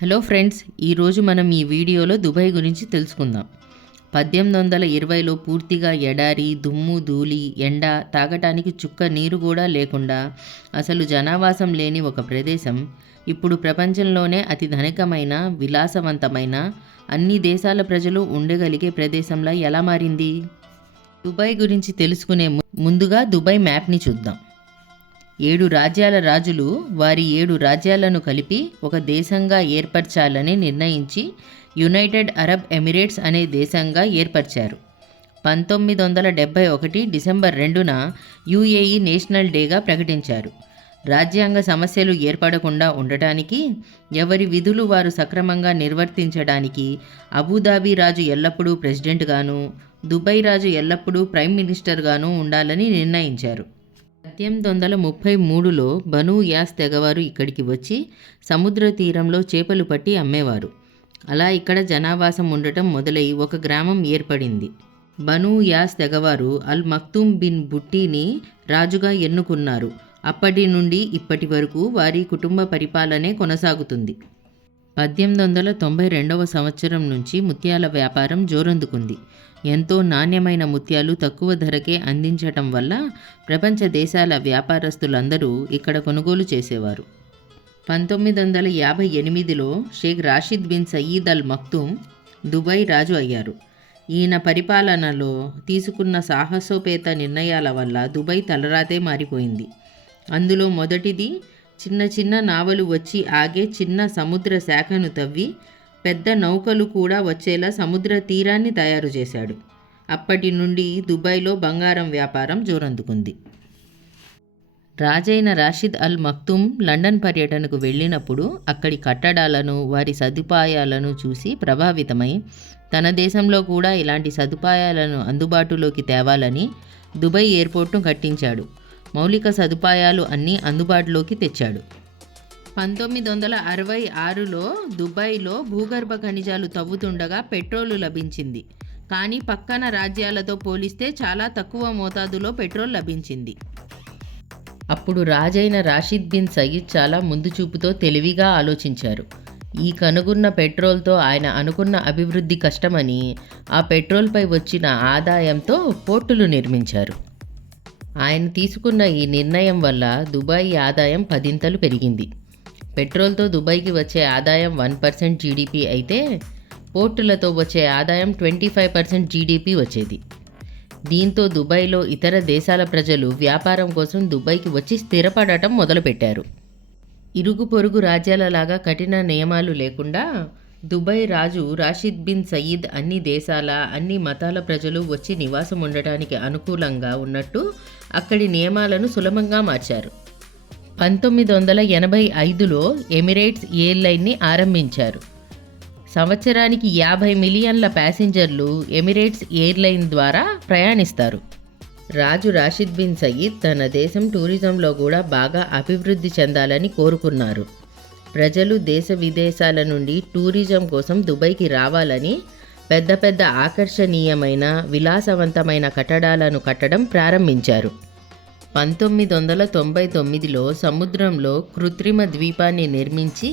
Hello friends, ఈరోజు మనం ఈ వీడియోలో దుబాయ్ గురించి తెలుసుకుందాం. 1820లో పూర్తిగా ఎడారి, దుమ్ము ధూళి, ఎండ, తాగటానికి చుక్క నీరు కూడా లేకుండా అసలు జనావాసం లేని ఒక ప్రదేశం ఇప్పుడు ప్రపంచంలోనే అతి ధనికమైన, విలాసవంతమైన, అన్ని దేశాల ప్రజలు ఉండగలిగే ప్రదేశంలా ఎలా మారింది? దుబాయ్ గురించి తెలుసుకునే ముందుగా దుబాయ్ మ్యాప్ని చూద్దాం. 7 రాజ్యాల రాజులు వారి 7 రాజ్యాలను కలిపి ఒక దేశంగా ఏర్పరచాలని నిర్ణయించి యునైటెడ్ అరబ్ ఎమిరేట్స్ అనే దేశంగా ఏర్పరిచారు. 1971 డిసెంబర్ 2న యుఏఈ నేషనల్ డేగా ప్రకటించారు. రాజ్యాంగ సమస్యలు ఏర్పడకుండా ఉండటానికి, ఎవరి విధులు వారు సక్రమంగా నిర్వర్తించడానికి అబుదాబి రాజు ఎల్లప్పుడూ ప్రెసిడెంట్గాను, దుబాయ్ రాజు ఎల్లప్పుడూ ప్రైమ్ మినిస్టర్గాను ఉండాలని నిర్ణయించారు. 1833లో బనూ యాస్ తెగవారు ఇక్కడికి వచ్చి సముద్ర తీరంలో చేపలు పట్టి అమ్మేవారు. అలా ఇక్కడ జనావాసం ఉండటం మొదలై ఒక గ్రామం ఏర్పడింది. బనూ యాస్ తెగవారు అల్ మక్తూమ్ బిన్ బుట్టీని రాజుగా ఎన్నుకున్నారు. అప్పటి నుండి ఇప్పటి వరకు వారి కుటుంబ పరిపాలనే కొనసాగుతుంది. 1892 సంవత్సరం నుంచి ముత్యాల వ్యాపారం జోరందుకుంది. ఎంతో నాణ్యమైన ముత్యాలు తక్కువ ధరకే అందించటం వల్ల ప్రపంచ దేశాల వ్యాపారస్తులందరూ ఇక్కడ కొనుగోలు చేసేవారు. 1958లో Sheikh Rashid bin Saeed Al Maktoum Dubai రాజు అయ్యారు. ఈయన పరిపాలనలో తీసుకున్న సాహసోపేత నిర్ణయాల వల్ల దుబాయ్ తలరాతే మారిపోయింది. అందులో మొదటిది, చిన్న చిన్న నావలు వచ్చి ఆగే చిన్న సముద్ర శాఖను తవ్వి పెద్ద నౌకలు కూడా వచ్చేలా సముద్ర తీరాన్ని తయారు చేశాడు. అప్పటి నుండి దుబాయ్లో బంగారం వ్యాపారం జోరందుకుంది. రాజైన రాషిద్ అల్ మక్తూమ్ లండన్ పర్యటనకు వెళ్ళినప్పుడు అక్కడి కట్టడాలను, వారి సదుపాయాలను చూసి ప్రభావితమై తన దేశంలో కూడా ఇలాంటి సదుపాయాలను అందుబాటులోకి తేవాలని దుబాయ్ ఎయిర్పోర్ట్ను కట్టించాడు. మౌలిక సదుపాయాలు అన్నీ అందుబాటులోకి తెచ్చాడు. 1966లో దుబాయ్లో భూగర్భ ఖనిజాలు తవ్వుతుండగా పెట్రోలు లభించింది. కానీ పక్కన రాజ్యాలతో పోలిస్తే చాలా తక్కువ మోతాదులో పెట్రోల్ లభించింది. అప్పుడు రాజైన రాషిద్ బిన్ సయీద్ చాలా ముందు చూపుతో తెలివిగా ఆలోచించారు. ఈ కనుగొన్న పెట్రోల్తో ఆయన అనుకున్న అభివృద్ధి కష్టమని ఆ పెట్రోల్పై వచ్చిన ఆదాయంతో పోర్టులు నిర్మించారు. ఆయన తీసుకున్న ఈ నిర్ణయం వల్ల దుబాయ్ ఆదాయం 10 పెరిగింది. పెట్రోల్తో దుబాయ్కి వచ్చే ఆదాయం 1% జీడిపి అయితే పోర్టులతో వచ్చే ఆదాయం 25% జీడిపి వచ్చేది. దీంతో దుబాయ్లో ఇతర దేశాల ప్రజలు వ్యాపారం కోసం దుబాయ్కి వచ్చి స్థిరపడటం మొదలుపెట్టారు. ఇరుగు పొరుగు రాజ్యాలలాగా కఠిన నియమాలు లేకుండా దుబాయ్ రాజు రాషిద్ బిన్ సయీద్ అన్ని దేశాల, అన్ని మతాల ప్రజలు వచ్చి నివాసం ఉండటానికి అనుకూలంగా ఉన్నట్టు అక్కడి నియమాలను సులభంగా మార్చారు. 1985లో ఎమిరేట్స్ ఎయిర్లైన్ని ఆరంభించారు. సంవత్సరానికి 50 మిలియన్ల ప్యాసింజర్లు ఎమిరేట్స్ ఎయిర్లైన్ ద్వారా ప్రయాణిస్తారు. రాజు రాషిద్ బిన్ సయీద్ తన దేశం టూరిజంలో కూడా బాగా అభివృద్ధి చెందాలని కోరుకున్నారు. ప్రజలు దేశ విదేశాల నుండి టూరిజం కోసం దుబాయ్కి రావాలని పెద్ద పెద్ద ఆకర్షణీయమైన, విలాసవంతమైన కట్టడాలను కట్టడం ప్రారంభించారు. 1999లో సముద్రంలో కృత్రిమ ద్వీపాన్ని నిర్మించి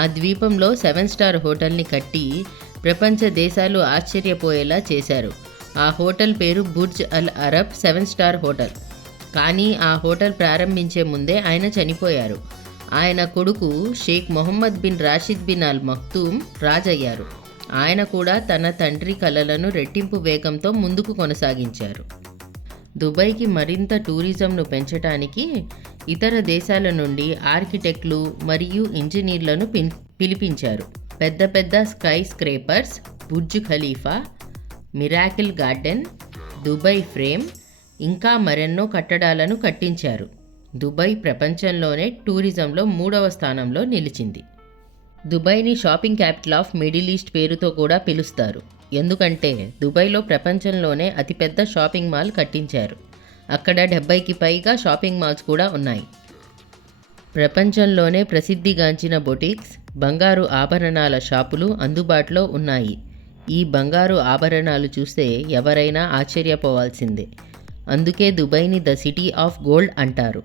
ఆ ద్వీపంలో 7 స్టార్ హోటల్ని కట్టి ప్రపంచ దేశాలు ఆశ్చర్యపోయేలా చేశారు. ఆ హోటల్ పేరు Burj Al Arab 7 star hotel. కానీ ఆ హోటల్ ప్రారంభించే ముందే ఆయన చనిపోయారు. ఆయన కొడుకు Sheikh Mohammed bin Rashid bin Al Maktoum రాజయ్యారు. ఆయన కూడా తన తండ్రి కలలను రెట్టింపు వేగంతో ముందుకు కొనసాగించారు. దుబాయ్కి మరింత టూరిజంను పెంచడానికి ఇతర దేశాల నుండి ఆర్కిటెక్ట్లు మరియు ఇంజనీర్లను పిలిపించారు. పెద్ద పెద్ద sky scrapers, Burj Khalifa, miracle garden, Dubai frame, ఇంకా మరెన్నో కట్టడాలను కట్టించారు. దుబాయ్ ప్రపంచంలోనే టూరిజంలో 3వ స్థానంలో నిలిచింది. దుబాయ్ని shopping capital of Middle East పేరుతో కూడా పిలుస్తారు. ఎందుకంటే దుబాయ్లో ప్రపంచంలోనే అతిపెద్ద షాపింగ్ మాల్ కట్టించారు. అక్కడ 70కి పైగా షాపింగ్ మాల్స్ కూడా ఉన్నాయి. ప్రపంచంలోనే ప్రసిద్ధిగాంచిన బొటిక్స్, బంగారు ఆభరణాల షాపులు అందుబాటులో ఉన్నాయి. ఈ బంగారు ఆభరణాలు చూస్తే ఎవరైనా ఆశ్చర్యపోవాల్సిందే. అందుకే దుబాయ్ని ద సిటీ ఆఫ్ గోల్డ్ అంటారు.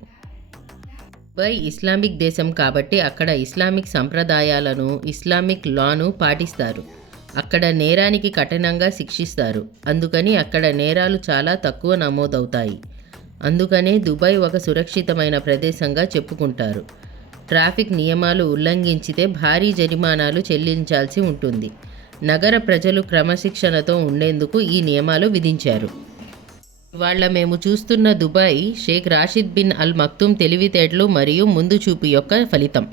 దుబాయ్ ఇస్లామిక్ దేశం కాబట్టి అక్కడ ఇస్లామిక్ సంప్రదాయాలను, ఇస్లామిక్ లాను పాటిస్తారు. అక్కడ నేరానికి కఠినంగా శిక్షిస్తారు. అందుకని అక్కడ నేరాలు చాలా తక్కువ నమోదవుతాయి. అందుకనే దుబాయ్ ఒక సురక్షితమైన ప్రదేశంగా చెప్పుకుంటారు. ట్రాఫిక్ నియమాలు ఉల్లంఘించితే భారీ జరిమానాలు చెల్లించాల్సి ఉంటుంది. నగర ప్రజలు క్రమశిక్షణతో ఉండేందుకు ఈ నియమాలు విధించారు. ఇవాళ మేము చూస్తున్న దుబాయ్ షేక్ రాషిద్ బిన్ అల్ మక్తుమ్ తెలివితేటలు మరియు ముందు చూపు యొక్క ఫలితం.